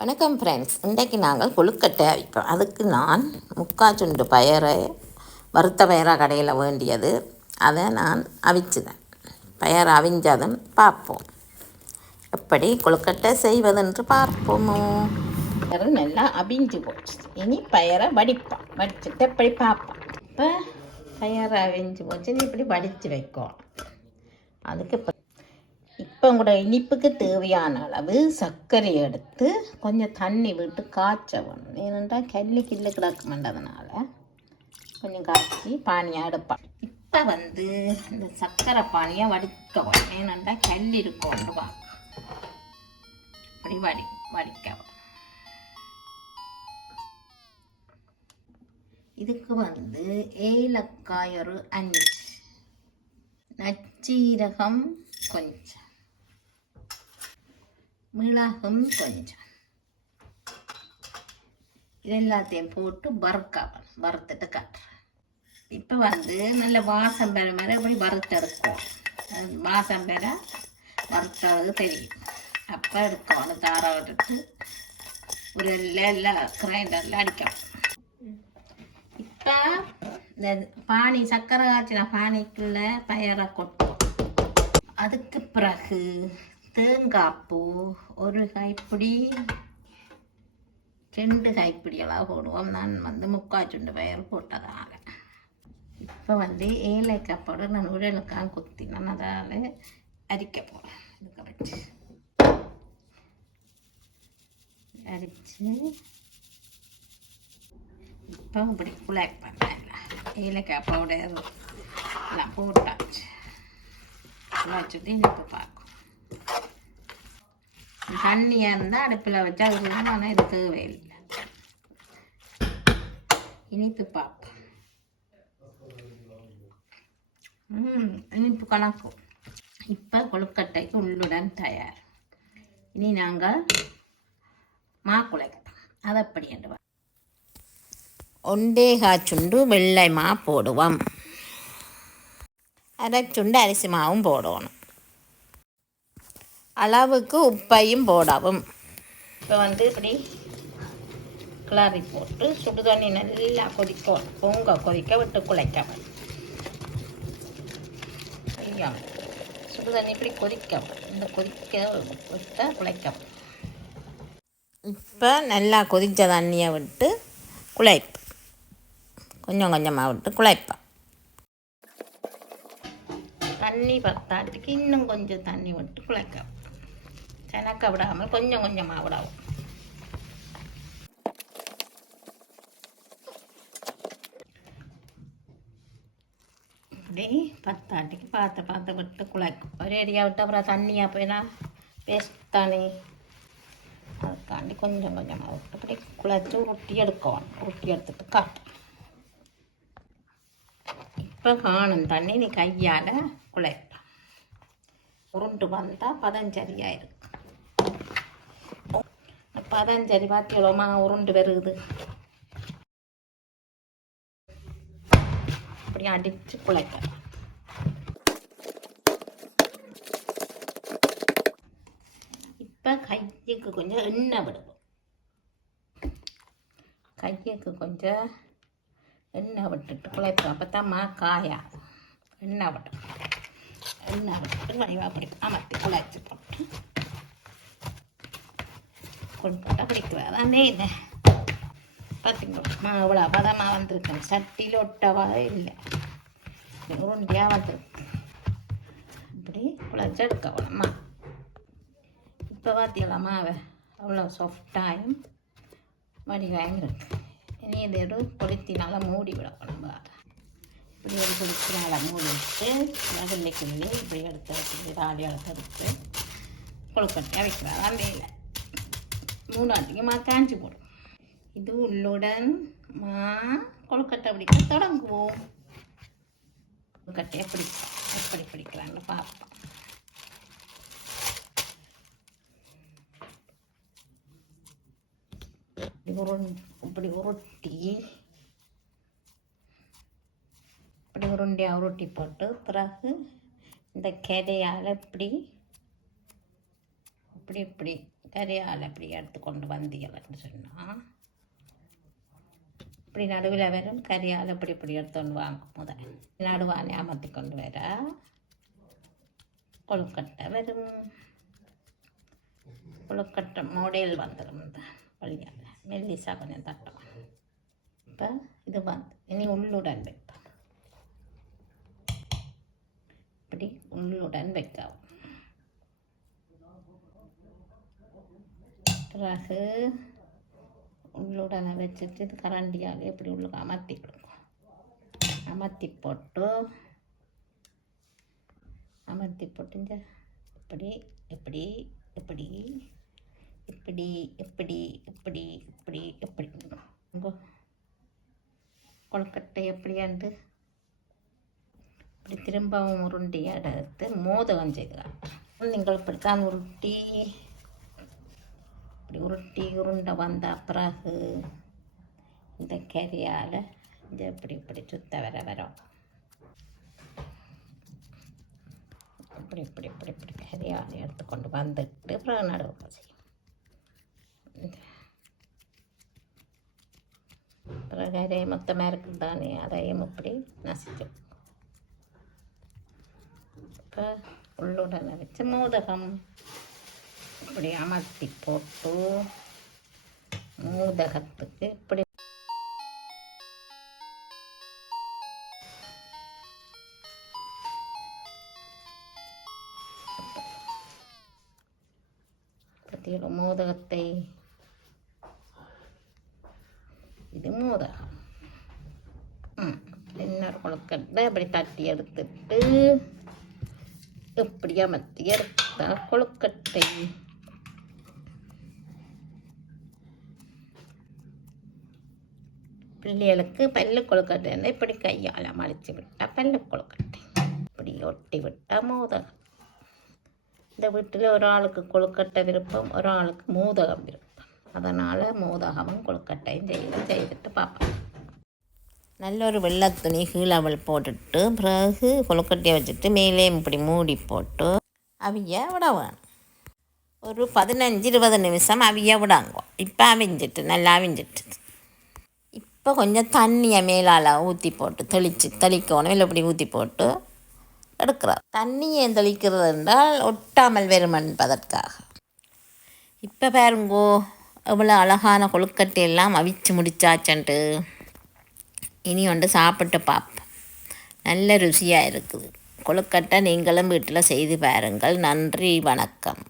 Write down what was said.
வணக்கம் ஃப்ரெண்ட்ஸ், இன்றைக்கு நாங்கள் கொழுக்கட்டை அவிப்போம். அதுக்கு நான் முக்கால் பயரை வறுத்த பயராக கடையில் வேண்டியது, அதை நான் அவிச்சுதேன். பயர் அவிஞ்சதும் பார்ப்போம் எப்படி கொழுக்கட்டை செய்வதென்று பார்ப்போமோ. பயறு நல்லா அவிஞ்சு போச்சு. இனி பயரை வடிச்சுட்டு எப்படி பார்ப்போம். இப்போ பயரை அவிஞ்சு போச்சு, நீ இப்படி வடித்து வைக்கும். அதுக்கு இப்போ உங்களோட இனிப்புக்கு தேவையான அளவு சர்க்கரை எடுத்து கொஞ்சம் தண்ணி விட்டு காய்ச்ச வேணும். ஏனென்றால் கிள்ளி கிடக்க மாட்டதுனால கொஞ்சம் காய்ச்சி பானியாக எடுப்பான். இப்போ இந்த சர்க்கரை பானியை வடிக்க வேணும். ஏனென்றால் கல் இருக்கும் அப்படி வடிக்க வேணும். இதுக்கு ஏலக்காய் ஒரு 5, நச்சீரகம் கொஞ்சம், மிளகும் கொஞ்சம், இது எல்லாத்தையும் போட்டு வறுத்துட்டு காட்டுறேன். இப்போ நல்ல வாசம் பெற மாதிரி அப்படி வறுத்தெடுக்கும். வாசம் பெற வறுத்தது தெரியும். அப்போ எடுக்கணும். தார விட்டுட்டு ஒரு எல்லாம் கிரைண்டரில் அடிக்கணும். இப்போ இந்த சர்க்கரை காய்ச்சின பானிக்குள்ள பயரை கொட்டும். அதுக்கு பிறகு தேங்காய் பூ ஒரு கைப்பிடி 2 கைப்பிடியெல்லாம் போடுவோம். நான் முக்கால் பயர் போட்டதால். இப்போ ஏலக்காய் போட நான் உடலுக்காக குத்தினேன். அதால் அரிக்க போகிறேன். இதுக்கு வச்சு அரிச்சு இப்போ இப்படி குழைப்பேன். ஏலக்காய் பவுடர் எல்லாம் போட்டாச்சு. வச்சுட்டு இனிப்பு பார்க்கும். தண்ணியாக இருந்தால் அடுப்பில் வச்சா அதுலாம். ஆனால் இது தேவையில்லை. இனிப்பு பார்ப்போம். இனிப்பு கணக்கும். இப்போ கொழுக்கட்டைக்கு உள்ளுடன் தயார். இனி நாங்கள் குழைப்போம். அதை எப்படி என்று 1/4 சுண்டு வெள்ளை மா போடுவோம். 1/2 சுண்டு அரிசி மாவும் போடணும். அளவுக்கு உப்பையும் போடவும். இப்போ இப்படி கிளறி போட்டு சுடு தண்ணி நல்லா கொதிக்க விட்டு குழைக்கவும். சுடு தண்ணி இப்படி கொதிக்கவும். இந்த கொதிக்க விட்ட குழைக்கவும். இப்போ நல்லா கொதித்த தண்ணியை விட்டு குழைப்பேன். கொஞ்சம் கொஞ்சமாக விட்டு குழைப்பேன். தண்ணி பத்தாட்டுக்கு இன்னும் கொஞ்சம் தண்ணி விட்டு குழைக்க. செனக்க விடாமல் கொஞ்சம் கொஞ்சமாக விடாவும். இப்படி பத்தாட்டுக்கு பார்த்து விட்டு குழைக்கும். ஒரே அடியாக விட்டு அப்புறம் தண்ணியாக போயினா பேஸ்ட் தானே. அதுக்காண்டி கொஞ்சம் கொஞ்சமாக விட்டு இப்படி குழைச்சி உருட்டி எடுக்கணும். உருட்டி எடுத்துட்டு காட்டும். இப்போ காணும் தண்ணி நீ கையால் குழைப்பேன். உருண்டு வந்தால் பதஞ்சரியாக இருக்கு. பதஞ்சரி பாத்தியலோமா உருண்டு வருகுது. அப்படி அடித்து குழைப்பேன். இப்போ கைக்கு கொஞ்சம் எண்ணெய் விடுவோம். கைக்கு கொஞ்சம் எண்ணெய் விட்டுட்டு குழைப்போம். அப்போ தான் காயா. எண்ணெய் விட்டுட்டு வடிவாக அப்படி அமர்த்தி குழைச்சி போட்டு கொண்டு பிடிக்குவேன். அதானே இல்லை பார்த்தீங்களா, அவ்வளோ பதமாக வந்திருக்கேன். சட்டியில் ஒட்டவா இல்லை, உருண்டியாக வந்திருக்கு. இப்படி குழைச்சி எடுக்கணும்மா. இப்போ பார்த்தீங்களா மாவை அவ்வளோ சாஃப்டாயும் வடிவாயும் இருக்கு. இனி இது கொளுத்தினால மூடி விடணும். இப்படி ஒரு கொளுத்தினால மூடி வச்சு வெள்ளைக்கிள்ளி இப்படி எடுத்து தாலி எடுத்து கொழுக்கட்டையாக வைக்கிறாதான் வேலை. 3 ஆட்டிக்கு காஞ்சி போடும். இது உள்ளுடன் கொழுக்கட்டை பிடிக்க தொடங்குவோம். கொழுக்கட்டையை எப்படி பிடிக்கலான்னு பார்ப்போம். இப்படி உருண்டியாக உருட்டி போட்டு பிறகு இந்த கிடையால் இப்படி இப்படி கரையால் அப்படி எடுத்து கொண்டு வந்தீங்கன்னு சொன்னால் இப்படி நடுவில் வரும் கரையால் இப்படி எடுத்துன்னு வாங்க முதல் நடுவானே அமர்த்தி கொண்டு வர கொழுக்கட்டை வரும். கொழுக்கட்டை மாடல் வந்துடும் இந்த வழியால் மெல்லிசா கொஞ்சம் தட்டம். இப்போ இது வந்து இனி உள்ளுடன் வைப்போம். இப்படி உள்ளுடன் வைக்கவும். பிறகு உள்ளுடனை வச்சுட்டு இது கரண்டியால் எப்படி உள்ளுக்கு அமர்த்தி கொடுக்கும். அமர்த்தி போட்டு இப்படி இப்படி இப்படி இப்படி இப்படி இப்படி இப்படி எப்படி கொழுக்கட்டை எப்படியாண்டு இப்படி திரும்பவும் உருண்டி எடுத்து மோதகம் செய்கிறார். நீங்கள் இப்படித்தான் உருட்டி உருண்டை வந்த பிறகு இந்த கரியால் இந்த இப்படி சுத்த வரும். இப்படி கரியால் எடுத்துக்கொண்டு வந்துட்டு பிறகு நடுவு செய்யும். பிறகு அரையை மொத்தமாக இருக்குது தானே, அதையும் இப்படி நசிச்சோம். இப்போ உள்ளுடனை வச்சு மோதகம் இப்படி அமர்த்தி போட்டு மோதகத்துக்கு இப்படி மோதகத்தை இது மோதகம். இன்னொரு கொழுக்கட்டை அப்படி தட்டி எடுத்துட்டு இப்படி அமர்த்தி எடுத்தால் கொழுக்கட்டை. பிள்ளைகளுக்கு பல்லு கொழுக்கட்டை இப்படி கையால் மலிச்சு விட்டால் பல்லு கொழுக்கட்டை, இப்படி ஒட்டி விட்டால் மோதகம். இந்த வீட்டில் ஒரு ஆளுக்கு கொழுக்கட்டை விருப்பம், ஒரு ஆளுக்கு மோதகம் விருப்பம். அதனால் மோதகமும் கொழுக்கட்டையும் செய்துட்டு பார்ப்பேன். நல்ல ஒரு வெள்ளை துணி கீழே போட்டுட்டு பிறகு கொழுக்கட்டையை வச்சுட்டு மேலே இப்படி மூடி போட்டு அவிய விட வேணும். ஒரு 15-20 நிமிஷம் அவிய விடாங்க. இப்போ அவிஞ்சிட்டு நல்லா அவிஞ்சிட்டு இப்போ கொஞ்சம் தண்ணியை மேலால் ஊற்றி போட்டு தெளிக்கணும். இல்லை இப்படி ஊற்றி போட்டு எடுக்கிறார். தண்ணியை தெளிக்கிறது என்றால் ஒட்டாமல் வரும் என்பதற்காக. இப்போ பாருங்கோ எவ்வளோ அழகான கொழுக்கட்டையெல்லாம் அவிச்சு முடிச்சாச்சன்ட்டு. இனி ஒன்று சாப்பிட்டு பார்ப்போம். நல்ல ருசியாக இருக்குது கொழுக்கட்டை. நீங்களும் வீட்டில் செய்து பாருங்கள். நன்றி, வணக்கம்.